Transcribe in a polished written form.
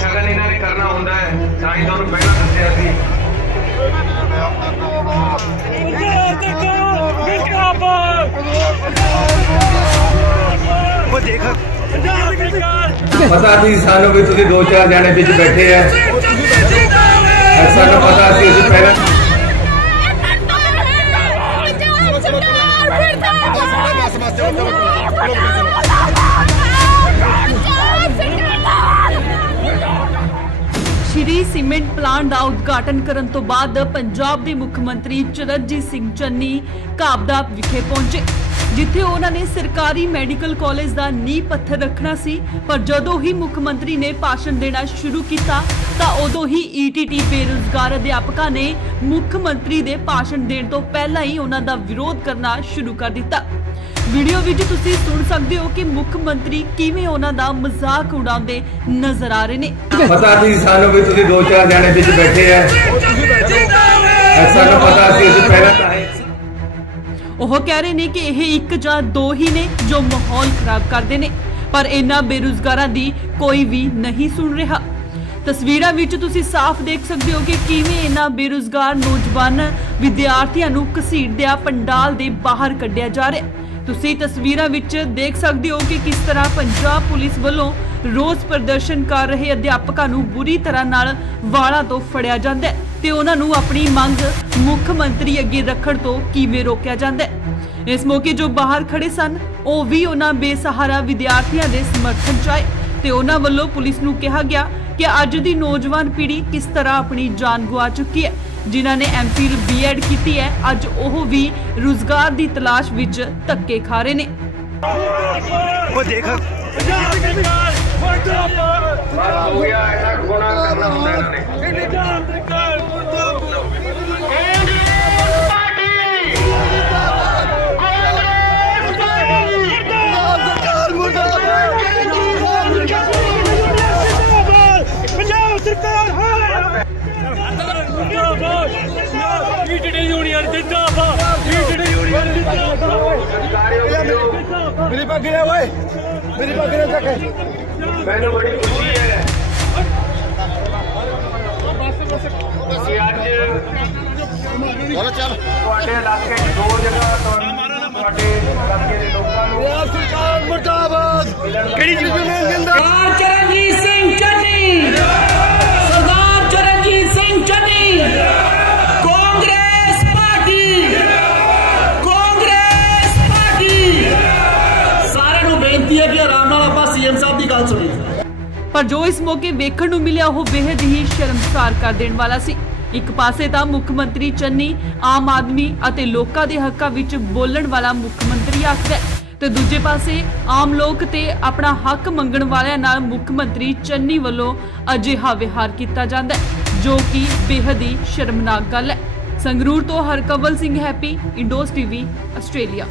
शगन इन्होंने करना होता है साई तुहानू पहला दस्सिया सी। पता सी सानू भी तुसीं 2-4 जाने बिच बैठे है, सानू पता सी असीं पहला श्री सीमेंट प्लांट का उद्घाटन करन तो बाद पंजाब के मुख्य मंत्री चरणजीत सिंह चन्नी घाबदा विखे पहुंचे, जिथे उन्होंने सरकारी मैडिकल कॉलेज का नींह पत्थर रखना सी। पर जदों ही मुख्यमंत्री ने भाषण देना शुरू किया तो उदों ही ईटीटी बेरोजगार अध्यापकों ने मुख्यमंत्री के भाषण देने तो पहला ही उन्हों का विरोध करना शुरू कर दिता। वीडियो विच तुसीं सुन सकते हो कि मुख्यमंत्री किवें उन्हां दा मजाक उड़ाउंदे नजर आ रहे ने। पता सी सानू भी तुसीं 2-4 जाने बिच बैठे है, सानू पता सी असीं पहला ओह कह रहे ने कि यह एक जां दो ही ने जो माहौल खराब करते हैं, पर इन्हां बेरोजगारां दी कोई भी नहीं सुन रहा। तस्वीरां विच तुसीं साफ देख सकते हो कि किवें इन्हां बेरोजगार नौजवान विद्यार्थियों नूं घसीटदिया पंडाल दे बाहर कढिया जा रहा है। तुसीं तस्वीरां विच देख सकते हो कि किस तरह पंजाब पुलिस वालों रोज प्रदर्शन कर रहे अध्यापकों नूं बुरी तरह नाल वालां तो फड़िया जांदा है ते उन्हां नूं अपनी मंग मुख्यमंत्री अगे रखण तो किवें रोकिया जांदा है। इस मौके जो बाहर खड़े सन वो भी उन्हां बेसहारा विद्यार्थियों के समर्थन च आए ते उन्हां वल्लों पुलिस नूं कहा गया कि अज दी नौजवान पीढ़ी किस तरह अपनी जान गवा चुकी है। जिन्हां ने MPhil B.Ed की है, अज ओह भी रोजगार की तलाश विच धक्के खा रहे ने। मेरी पकड़े हुए मेरी पकड़े तक मैंने बड़ी खुशी है चरणजीत सिंह चन्नी, सरदार चरणजीत सिंह चन्नी, कांग्रेस पार्टी सारे नूं बेनती है कि आराम नाल आपां सीएम साहब की गल सुणीए। पर जो इस मौके वेखण नूं मिलिया वो बेहद ही शर्मसार कर देण वाला सी। एक पासे तां मुख्यमंत्री चन्नी आम आदमी अते लोकां दे हक्कां विच बोलण वाला मुख्यमंत्री आखदा है ते दूजे पासे आम लोग ते अपना हक मंगण वालियां नाल मुख्यमंत्री चन्नी वल्लों अजिहा विहार किया जांदा है, जो कि बेहद ही शर्मनाक गल है। संगरूर तो Harkawal Singh Happy, Indos TV, Australia.